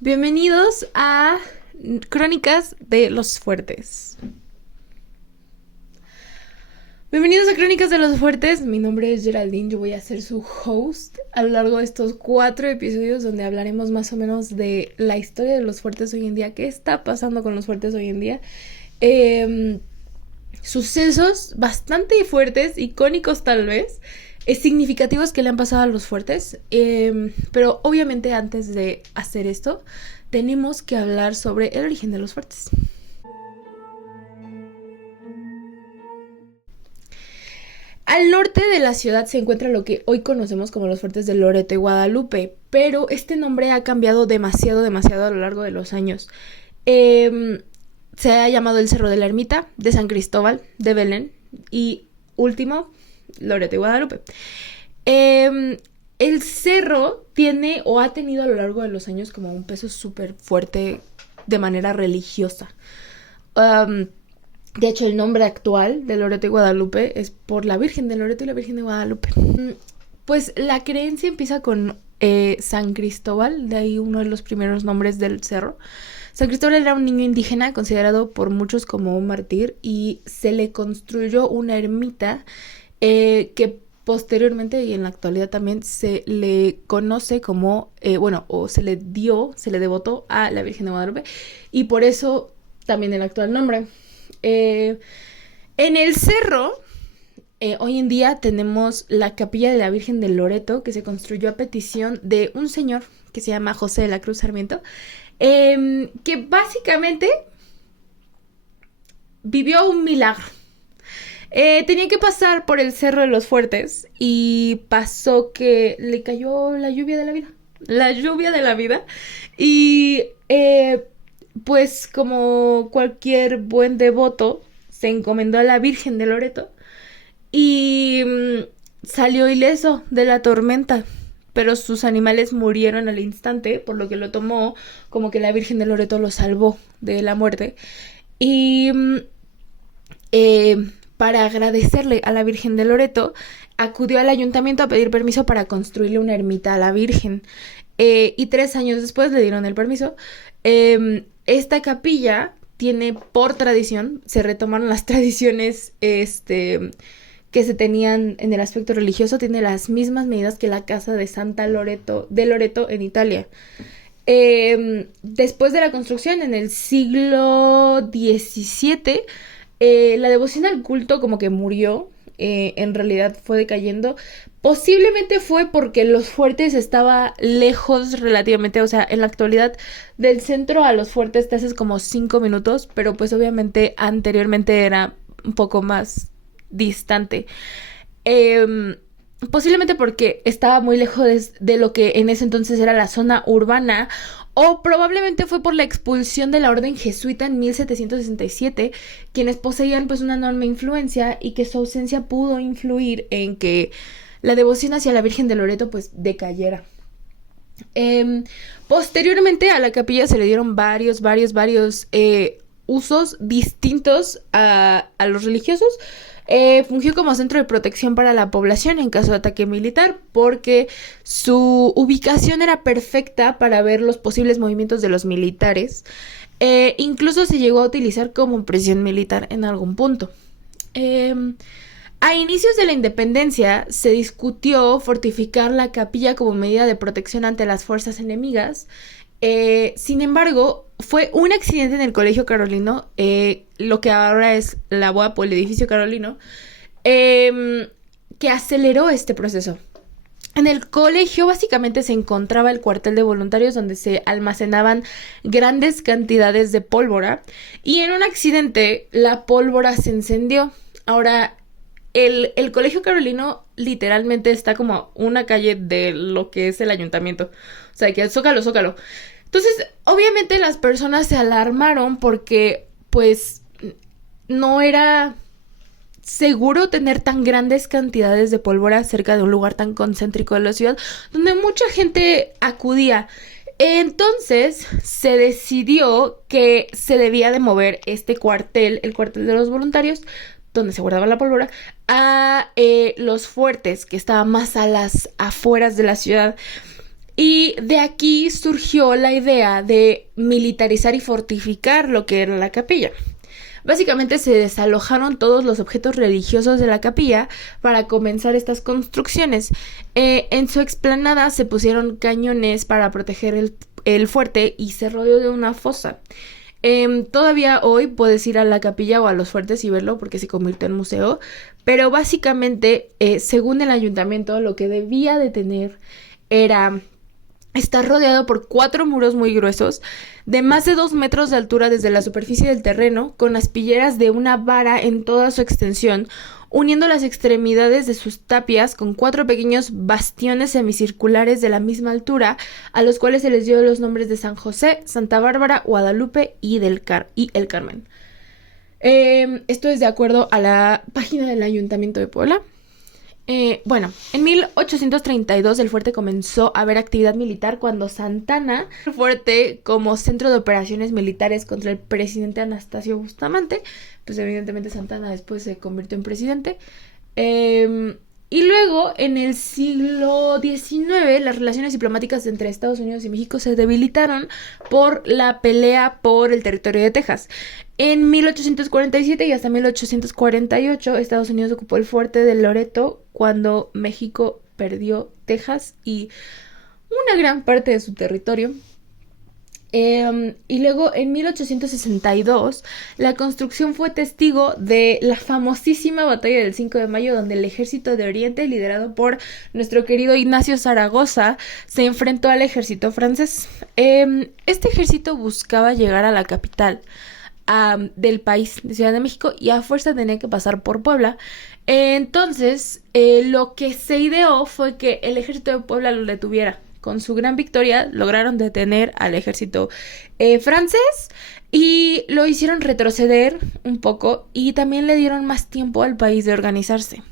Bienvenidos a Crónicas de los Fuertes. Bienvenidos a Crónicas de los Fuertes. Mi nombre es Geraldine. Yo voy a ser su host a lo largo de estos 4 episodios donde hablaremos más o menos de la historia de los fuertes hoy en día. ¿Qué está pasando con los fuertes hoy en día? Sucesos bastante fuertes, icónicos tal vez, significativos que le han pasado a los fuertes. Pero obviamente antes de hacer esto, tenemos que hablar sobre el origen de los fuertes. Al norte de la ciudad se encuentra lo que hoy conocemos como los fuertes de Loreto y Guadalupe, pero este nombre ha cambiado demasiado a lo largo de los años. Se ha llamado el Cerro de la Ermita, de San Cristóbal, de Belén y último, Loreto y Guadalupe. El cerro tiene o ha tenido a lo largo de los años como un peso súper fuerte de manera religiosa. De hecho, el nombre actual de Loreto y Guadalupe es por la Virgen de Loreto y la Virgen de Guadalupe. Pues la creencia empieza con San Cristóbal, de ahí uno de los primeros nombres del cerro. San Cristóbal era un niño indígena considerado por muchos como un mártir y se le construyó una ermita que posteriormente y en la actualidad también se le conoce como, o se le devotó a la Virgen de Guadalupe y por eso también el actual nombre. En el cerro, hoy en día tenemos la capilla de la Virgen de Loreto, que se construyó a petición de un señor que se llama José de la Cruz Sarmiento, que básicamente vivió un milagro. Tenía que pasar por el Cerro de los Fuertes y pasó que le cayó la lluvia de la vida. La lluvia de la vida. Y pues como cualquier buen devoto, se encomendó a la Virgen de Loreto y salió ileso de la tormenta, pero sus animales murieron al instante, por lo que lo tomó como que la Virgen de Loreto lo salvó de la muerte. Y para agradecerle a la Virgen de Loreto, acudió al ayuntamiento a pedir permiso para construirle una ermita a la Virgen. Y 3 años después le dieron el permiso. Esta capilla tiene por tradición, se retomaron las tradiciones que se tenían en el aspecto religioso, tiene las mismas medidas que la casa de Santa Loreto, de Loreto en Italia. Después de la construcción, en el siglo XVII, la devoción al culto como que murió, en realidad fue decayendo. Posiblemente fue porque los fuertes estaba lejos relativamente, o sea, en la actualidad del centro a los fuertes te haces como 5 minutos, pero pues obviamente anteriormente era un poco más distante. Posiblemente porque estaba muy lejos de lo que en ese entonces era la zona urbana, o probablemente fue por la expulsión de la orden jesuita en 1767, quienes poseían pues una enorme influencia y que su ausencia pudo influir en que la devoción hacia la Virgen de Loreto pues decayera. Posteriormente a la capilla se le dieron varios usos distintos a los religiosos. Fungió como centro de protección para la población en caso de ataque militar, porque su ubicación era perfecta para ver los posibles movimientos de los militares. Incluso se llegó a utilizar como prisión militar en algún punto. A inicios de la independencia se discutió fortificar la capilla como medida de protección ante las fuerzas enemigas. Sin embargo, fue un accidente en el Colegio Carolino, lo que ahora es la UAP, el edificio Carolino, que aceleró este proceso. En el colegio básicamente se encontraba el cuartel de voluntarios donde se almacenaban grandes cantidades de pólvora y en un accidente la pólvora se encendió. Ahora, el Colegio Carolino literalmente está como a una calle de lo que es el ayuntamiento. O sea, que el Zócalo. Entonces, obviamente las personas se alarmaron porque, pues, no era seguro tener tan grandes cantidades de pólvora cerca de un lugar tan concéntrico de la ciudad, donde mucha gente acudía. Entonces, se decidió que se debía de mover este cuartel, el cuartel de los voluntarios, donde se guardaba la pólvora, a los fuertes que estaban más a las afueras de la ciudad. Y de aquí surgió la idea de militarizar y fortificar lo que era la capilla. Básicamente se desalojaron todos los objetos religiosos de la capilla para comenzar estas construcciones. En su explanada se pusieron cañones para proteger el fuerte y se rodeó de una fosa. Todavía hoy puedes ir a la capilla o a los fuertes y verlo porque se convirtió en museo, pero básicamente, según el ayuntamiento, lo que debía de tener era está rodeado por 4 muros muy gruesos, de más de 2 metros de altura desde la superficie del terreno, con aspilleras de una vara en toda su extensión, uniendo las extremidades de sus tapias con 4 pequeños bastiones semicirculares de la misma altura, a los cuales se les dio los nombres de San José, Santa Bárbara, Guadalupe y el Carmen. Esto es de acuerdo a la página del Ayuntamiento de Puebla. Bueno, en 1832 el fuerte comenzó a ver actividad militar cuando Santana, el fuerte como centro de operaciones militares contra el presidente Anastasio Bustamante, pues evidentemente Santana después se convirtió en presidente. Y luego, en el siglo XIX, las relaciones diplomáticas entre Estados Unidos y México se debilitaron por la pelea por el territorio de Texas. En 1847 y hasta 1848, Estados Unidos ocupó el fuerte de Loreto cuando México perdió Texas y una gran parte de su territorio. Y luego en 1862 la construcción fue testigo de la famosísima batalla del 5 de mayo, donde el ejército de Oriente, liderado por nuestro querido Ignacio Zaragoza, se enfrentó al ejército francés. Este ejército buscaba llegar a la capital del país, de Ciudad de México, y a fuerza tenía que pasar por Puebla. Entonces lo que se ideó fue que el ejército de Puebla lo detuviera. Con su gran victoria lograron detener al ejército francés y lo hicieron retroceder un poco, y también le dieron más tiempo al país de organizarse.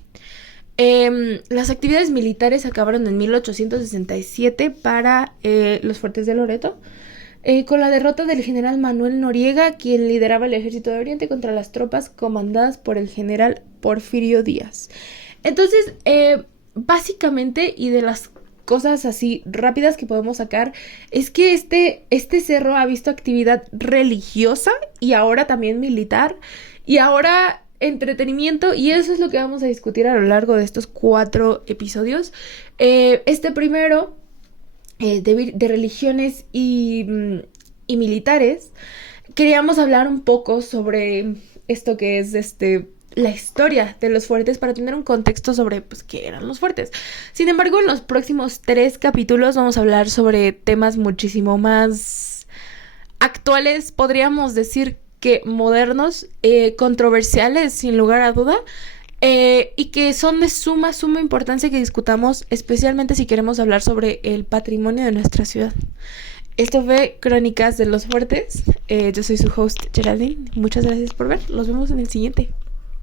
Las actividades militares acabaron en 1867 para los fuertes de Loreto, con la derrota del general Manuel Noriega, quien lideraba el ejército de Oriente contra las tropas comandadas por el general Porfirio Díaz. Entonces, básicamente, y de las cosas así rápidas que podemos sacar, es que este cerro ha visto actividad religiosa y ahora también militar y ahora entretenimiento, y eso es lo que vamos a discutir a lo largo de estos 4 episodios. Este primero de religiones y militares, queríamos hablar un poco sobre esto que es la historia de los fuertes, para tener un contexto sobre pues qué eran los fuertes. Sin embargo, en los próximos 3 capítulos vamos a hablar sobre temas muchísimo más actuales, podríamos decir que modernos, controversiales sin lugar a duda, y que son de suma importancia que discutamos, especialmente si queremos hablar sobre el patrimonio de nuestra ciudad. Esto fue Crónicas de los Fuertes. Yo soy su host, Geraldine. Muchas gracias por ver. Nos vemos en el siguiente.